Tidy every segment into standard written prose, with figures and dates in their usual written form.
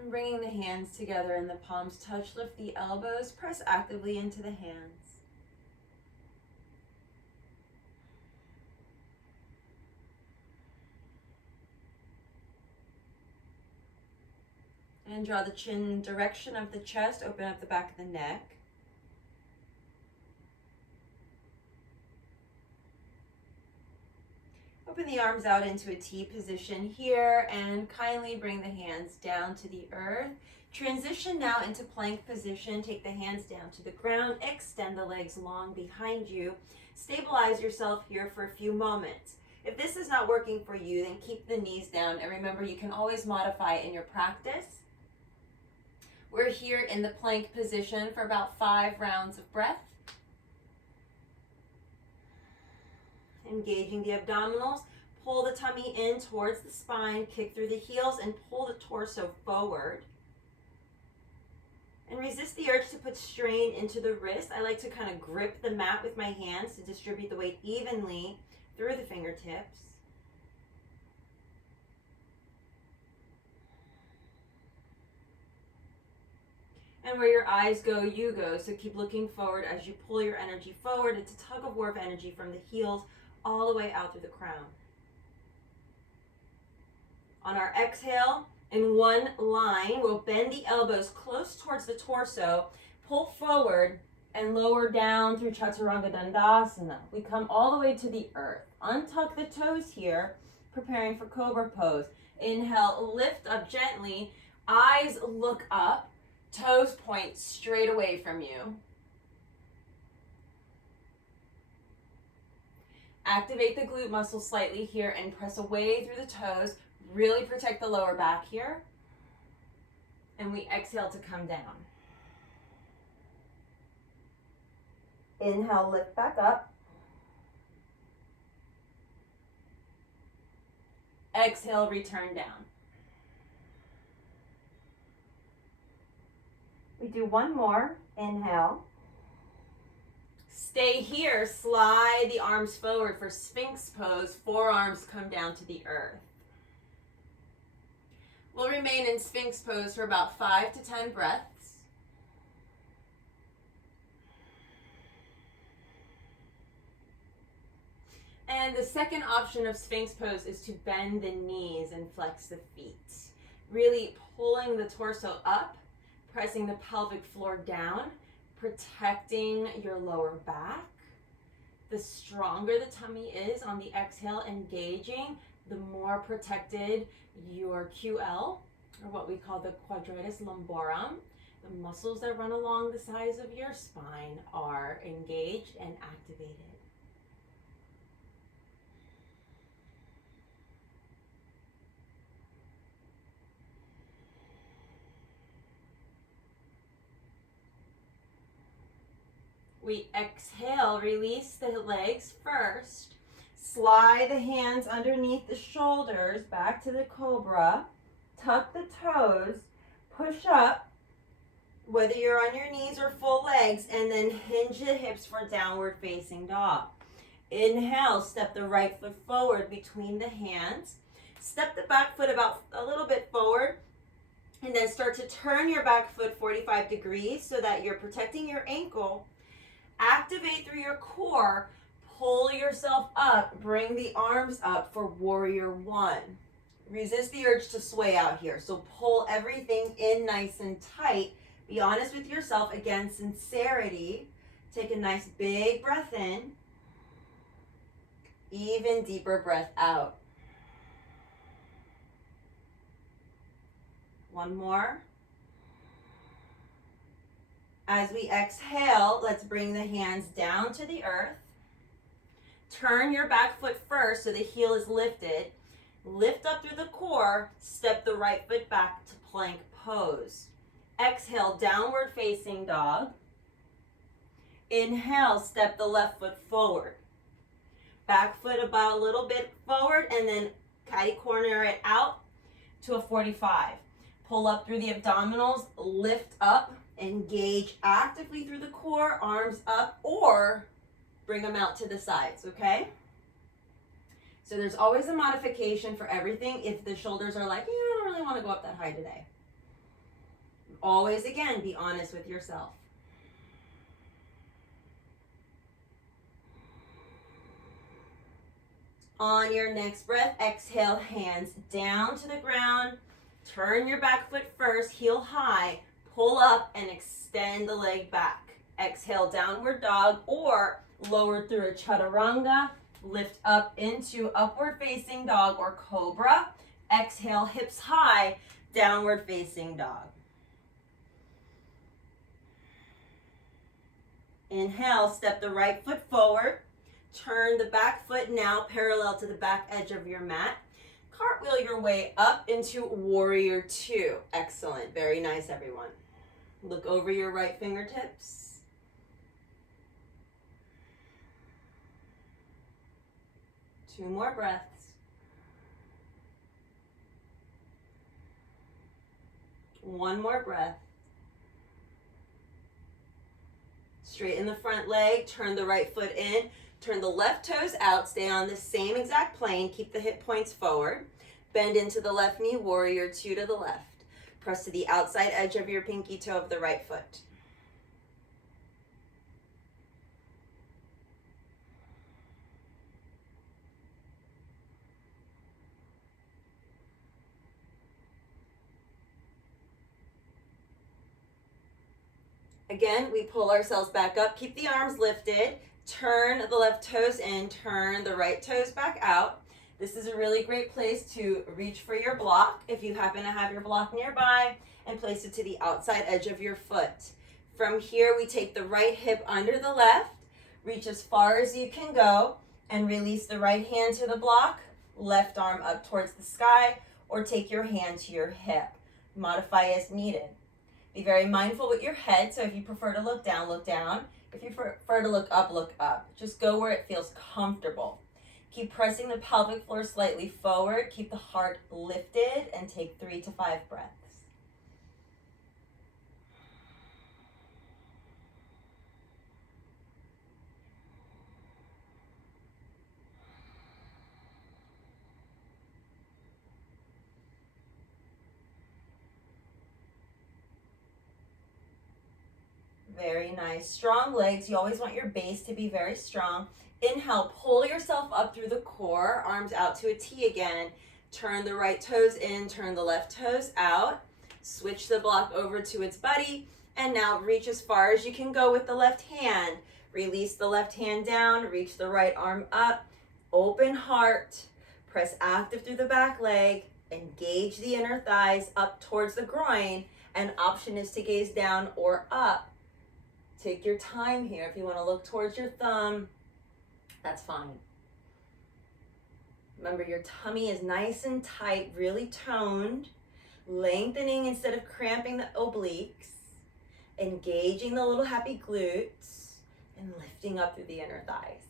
And bringing the hands together and the palms touch, lift the elbows, press actively into the hands. And draw the chin in the direction of the chest, open up the back of the neck. Open the arms out into a T position here and kindly bring the hands down to the earth. Transition now into plank position. Take the hands down to the ground. Extend the legs long behind you. Stabilize yourself here for a few moments. If this is not working for you, then keep the knees down. And remember, you can always modify in your practice. We're here in the plank position for about 5 rounds of breath. Engaging the abdominals, pull the tummy in towards the spine, kick through the heels, and pull the torso forward. And resist the urge to put strain into the wrist. I like to kind of grip the mat with my hands to distribute the weight evenly through the fingertips. And where your eyes go, you go. So keep looking forward as you pull your energy forward. It's a tug of war of energy from the heels all the way out through the crown. On our exhale, in one line, we'll bend the elbows close towards the torso, pull forward, and lower down through Chaturanga Dandasana. We come all the way to the earth. Untuck the toes here, preparing for Cobra pose. Inhale, lift up gently, eyes look up, toes point straight away from you. Activate the glute muscle slightly here and press away through the toes. Really protect the lower back here. And we exhale to come down. Inhale, lift back up. Exhale, return down. We do one more. Inhale. Stay here, slide the arms forward for Sphinx pose. Forearms come down to the earth. We'll remain in Sphinx pose for about 5 to 10 breaths. And the second option of Sphinx pose is to bend the knees and flex the feet. Really pulling the torso up, pressing the pelvic floor down, protecting your lower back. The stronger the tummy is on the exhale, engaging, the more protected your QL, or what we call the quadratus lumborum. The muscles that run along the sides of your spine are engaged and activated. We exhale, release the legs first. Slide the hands underneath the shoulders, back to the cobra. Tuck the toes, push up, whether you're on your knees or full legs, and then hinge the hips for downward facing dog. Inhale, step the right foot forward between the hands. Step the back foot about a little bit forward, and then start to turn your back foot 45 degrees so that you're protecting your ankle. Activate through your core, pull yourself up, bring the arms up for warrior one. Resist the urge to sway out here. So pull everything in nice and tight. Be honest with yourself. Again, sincerity. Take a nice big breath in. Even deeper breath out. One more. As we exhale, let's bring the hands down to the earth. Turn your back foot first so the heel is lifted. Lift up through the core, step the right foot back to plank pose. Exhale, downward facing dog. Inhale, step the left foot forward. Back foot about a little bit forward and then catty corner it out to a 45. Pull up through the abdominals, lift up, engage actively through the core, arms up, or bring them out to the sides, okay? So there's always a modification for everything if the shoulders are like, I don't really want to go up that high today. Always, again, be honest with yourself. On your next breath, exhale, hands down to the ground. Turn your back foot first, heel high. Pull up and extend the leg back. Exhale, downward dog, or lower through a chaturanga. Lift up into upward facing dog or cobra. Exhale, hips high, downward facing dog. Inhale, step the right foot forward. Turn the back foot now parallel to the back edge of your mat. Cartwheel your way up into warrior two. Excellent. Very nice, everyone. Look over your right fingertips. Two more breaths. One more breath. Straighten the front leg, turn the right foot in, turn the left toes out, stay on the same exact plane, keep the hip points forward, bend into the left knee, warrior two to the left. Press to the outside edge of your pinky toe of the right foot. Again, we pull ourselves back up, keep the arms lifted, turn the left toes in, turn the right toes back out. This is a really great place to reach for your block if you happen to have your block nearby, and place it to the outside edge of your foot. From here, we take the right hip under the left, reach as far as you can go, and release the right hand to the block, left arm up towards the sky, or take your hand to your hip. Modify as needed. Be very mindful with your head, so if you prefer to look down, look down. If you prefer to look up, look up. Just go where it feels comfortable. Keep pressing the pelvic floor slightly forward. Keep the heart lifted and take 3 to 5 breaths. Very nice. Strong legs. You always want your base to be very strong. Inhale, pull yourself up through the core, arms out to a T again. Turn the right toes in, turn the left toes out. Switch the block over to its buddy, and now reach as far as you can go with the left hand. Release the left hand down, reach the right arm up. Open heart. Press active through the back leg. Engage the inner thighs up towards the groin. An option is to gaze down or up. Take your time here. If you want to look towards your thumb, that's fine. Remember, your tummy is nice and tight, really toned, lengthening instead of cramping the obliques, engaging the little happy glutes, and lifting up through the inner thighs.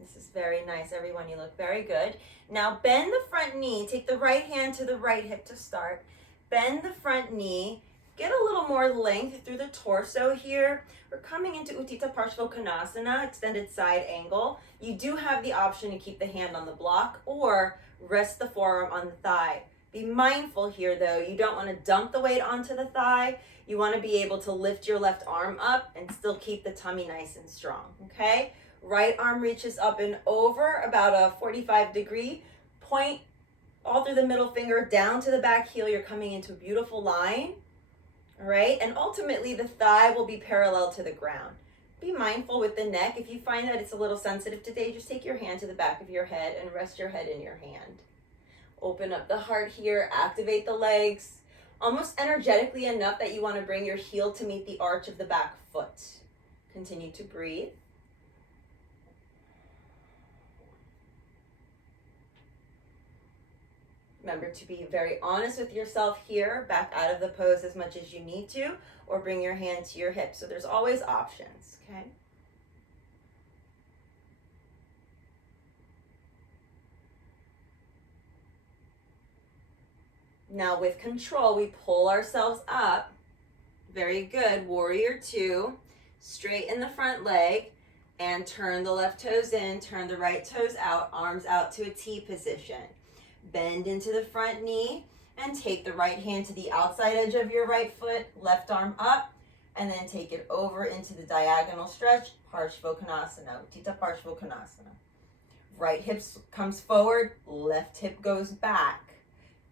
This is very nice, everyone. You look very good. Now bend the front knee. Take the right hand to the right hip to start. Bend the front knee. Get a little more length through the torso here. We're coming into Utthita Parshvottanasana, extended side angle. You do have the option to keep the hand on the block or rest the forearm on the thigh. Be mindful here though, you don't want to dump the weight onto the thigh. You want to be able to lift your left arm up and still keep the tummy nice and strong, okay? Right arm reaches up and over about a 45-degree. Point all through the middle finger down to the back heel. You're coming into a beautiful line, all right? And ultimately the thigh will be parallel to the ground. Be mindful with the neck. If you find that it's a little sensitive today, just take your hand to the back of your head and rest your head in your hand. Open up the heart here, activate the legs, almost energetically enough that you want to bring your heel to meet the arch of the back foot. Continue to breathe. Remember to be very honest with yourself here. Back out of the pose as much as you need to, or bring your hand to your hip. So there's always options, okay? Now with control, we pull ourselves up Very good. Warrior two. Straighten the front leg and turn the left toes in, turn the right toes out, arms out to a T position. Bend into the front knee and take the right hand to the outside edge of your right foot, left arm up, and then take it over into the diagonal stretch, Parshvottanasana, Utthita Parshvottanasana. Right hip comes forward, left hip goes back.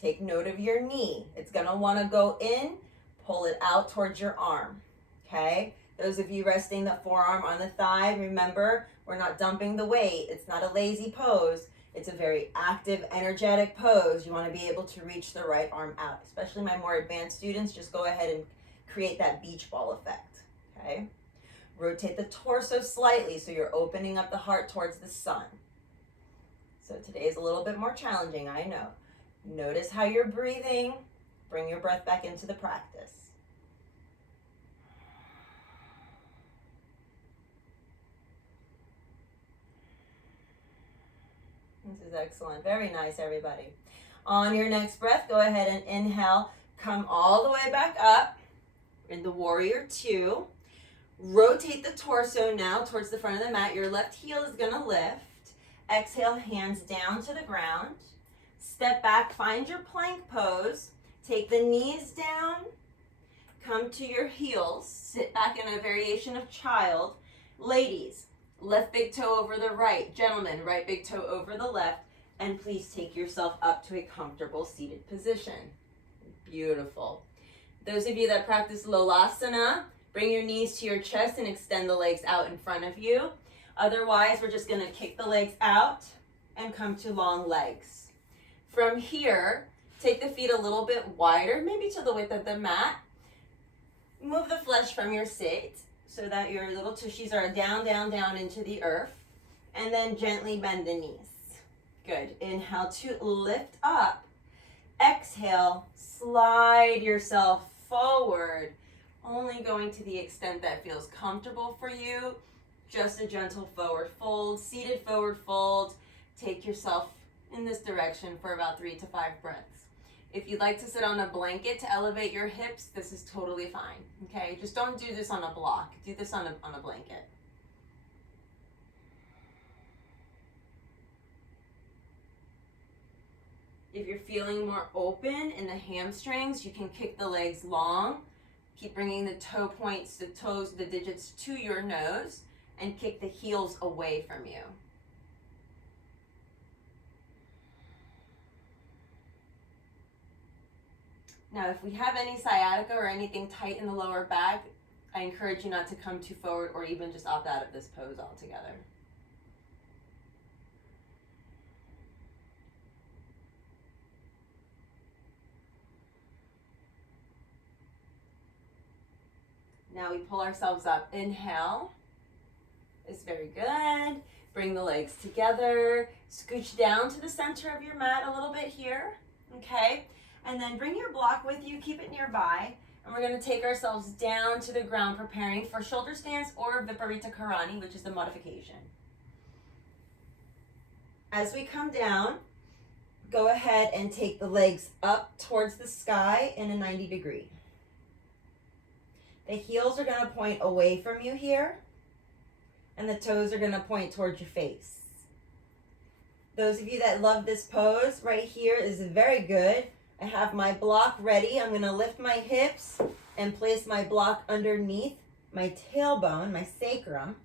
Take note of your knee. It's gonna wanna go in, pull it out towards your arm, okay? Those of you resting the forearm on the thigh, remember, we're not dumping the weight. It's not a lazy pose. It's a very active, energetic pose. You wanna be able to reach the right arm out. Especially my more advanced students, just go ahead and create that beach ball effect, okay? Rotate the torso slightly so you're opening up the heart towards the sun. So today is a little bit more challenging, I know. Notice how you're breathing. Bring your breath back into the practice. This is excellent. Very nice, everybody. On your next breath, go ahead and inhale. Come all the way back up in the warrior two. Rotate the torso now towards the front of the mat. Your left heel is going to lift. Exhale, hands down to the ground. Step back, find your plank pose. Take the knees down. Come to your heels. Sit back in a variation of child. Ladies, left big toe over the right. Gentlemen, right big toe over the left. And please take yourself up to a comfortable seated position. Beautiful. Those of you that practice Lolasana, bring your knees to your chest and extend the legs out in front of you. Otherwise, we're just going to kick the legs out and come to long legs. From here, take the feet a little bit wider, maybe to the width of the mat. Move the flesh from your seat so that your little tushies are down, down, down into the earth. And then gently bend the knees. Good. Inhale to lift up. Exhale, slide yourself forward. Only going to the extent that feels comfortable for you. Just a gentle forward fold, seated forward fold. Take yourself in this direction for about 3 to 5 breaths. If you'd like to sit on a blanket to elevate your hips, this is totally fine, okay? Just don't do this on a block. Do this on a blanket. If you're feeling more open in the hamstrings, you can kick the legs long. Keep bringing the toe points, the toes, the digits to your nose, and kick the heels away from you. Now, if we have any sciatica or anything tight in the lower back, I encourage you not to come too forward or even just opt out of this pose altogether. Now we pull ourselves up. Inhale. It's very good. Bring the legs together. Scooch down to the center of your mat a little bit here. Okay? And then bring your block with you. Keep it nearby. And we're going to take ourselves down to the ground, preparing for shoulder stance or Viparita Karani, which is the modification. As we come down, go ahead and take the legs up towards the sky in a 90 degree. The heels are going to point away from you here, and the toes are going to point towards your face. Those of you that love this pose right here is very good. I have my block ready. I'm going to lift my hips and place my block underneath my tailbone, my sacrum,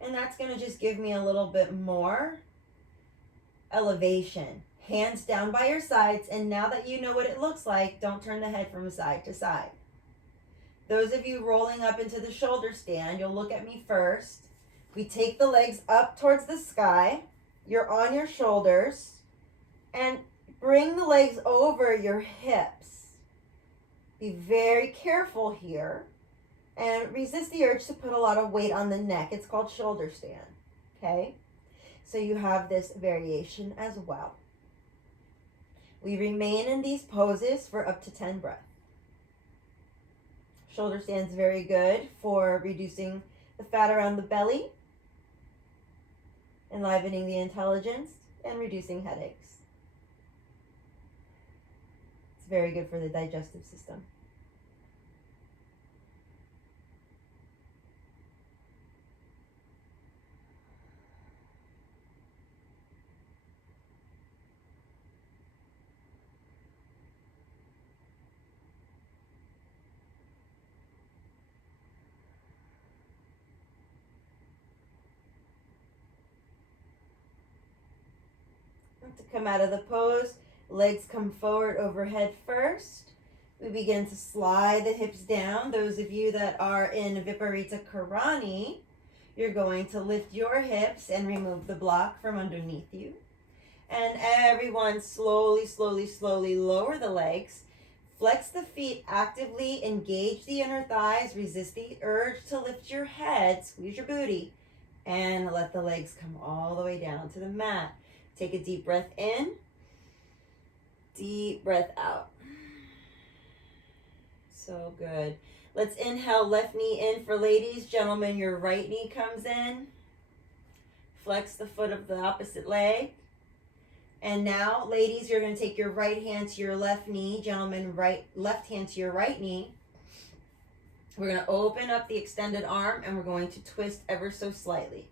and that's going to just give me a little bit more elevation. Hands down by your sides, and now that you know what it looks like, don't turn the head from side to side. Those of you rolling up into the shoulder stand, you'll look at me first. We take the legs up towards the sky. You're on your shoulders. And bring the legs over your hips. Be very careful here. And resist the urge to put a lot of weight on the neck. It's called shoulder stand. Okay? So you have this variation as well. We remain in these poses for up to 10 breaths. Shoulder stand's very good for reducing the fat around the belly, enlivening the intelligence, and reducing headaches. It's very good for the digestive system. To come out of the pose, legs come forward overhead first. We begin to slide the hips down. Those of you that are in Viparita Karani, you're going to lift your hips and remove the block from underneath you. And everyone slowly, slowly, slowly lower the legs. Flex the feet actively, engage the inner thighs, resist the urge to lift your head, squeeze your booty, and let the legs come all the way down to the mat. Take a deep breath in, deep breath out. So good. Let's inhale, left knee in for ladies. Gentlemen, your right knee comes in. Flex the foot of the opposite leg. And now, ladies, you're going to take your right hand to your left knee. Gentlemen, left hand to your right knee. We're going to open up the extended arm and we're going to twist ever so slightly.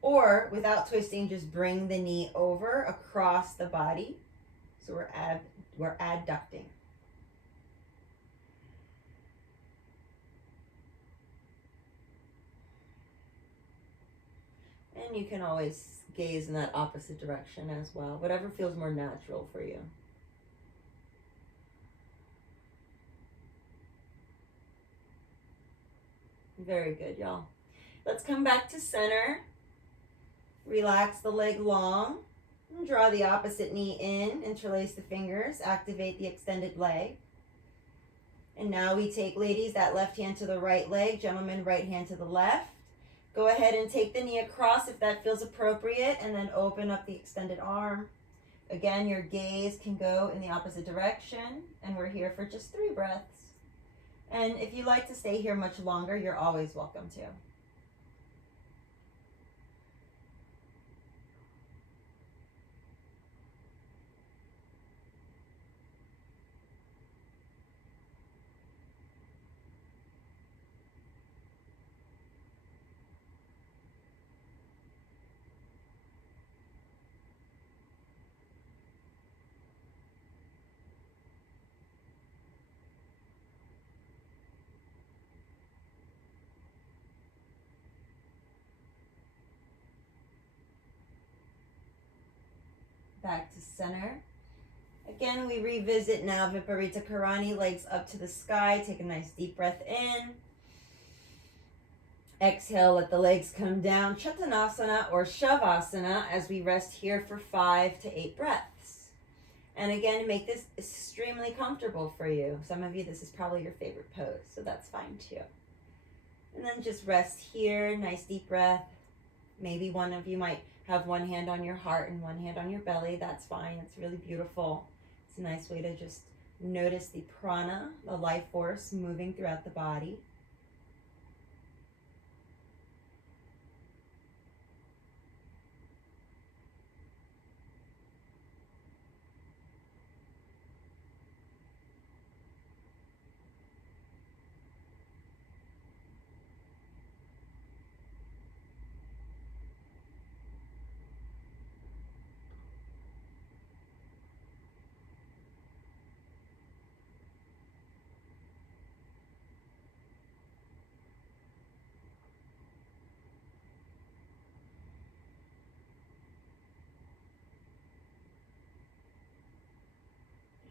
Or, without twisting, just bring the knee over across the body. So we're adducting. And you can always gaze in that opposite direction as well, whatever feels more natural for you. Very good, y'all. Let's come back to center. Relax the leg long. And draw the opposite knee in. Interlace the fingers. Activate the extended leg. And now we take, ladies, that left hand to the right leg. Gentlemen, right hand to the left. Go ahead and take the knee across if that feels appropriate, and then open up the extended arm. Again, your gaze can go in the opposite direction, and we're here for just 3 breaths. And if you like to stay here much longer, you're always welcome to. Back to center. Again, we revisit now Viparita Karani, legs up to the sky. Take a nice deep breath in. Exhale, let the legs come down. Chatanasana or Shavasana as we rest here for 5 to 8 breaths. And again, make this extremely comfortable for you. Some of you, this is probably your favorite pose, so that's fine too. And then just rest here, nice deep breath. Maybe one of you might have one hand on your heart and one hand on your belly. That's fine. It's really beautiful. It's a nice way to just notice the prana, the life force moving throughout the body.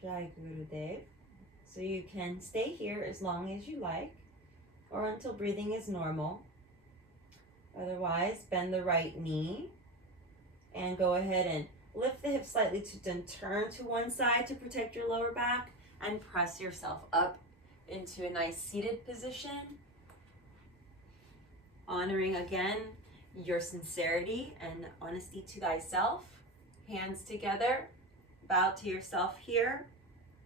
Jai Gurudev. So you can stay here as long as you like or until breathing is normal. Otherwise, bend the right knee and go ahead and lift the hips slightly to then turn to one side to protect your lower back and press yourself up into a nice seated position. Honoring again your sincerity and honesty to thyself. Hands together. Bow to yourself here.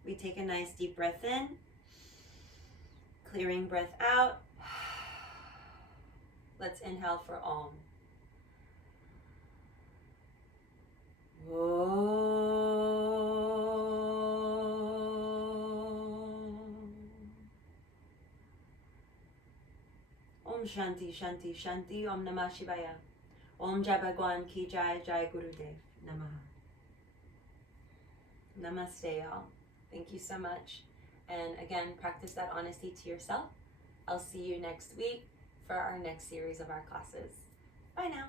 We take a nice deep breath in. Clearing breath out. Let's inhale for Om. Om Shanti Shanti Shanti. Om Namah Shivaya. Om Jai Bhagwan Ki Jai. Jai Gurudev. Namaha. Namaste, y'all. Thank you so much. And again, practice that honesty to yourself. I'll see you next week for our next series of our classes. Bye now.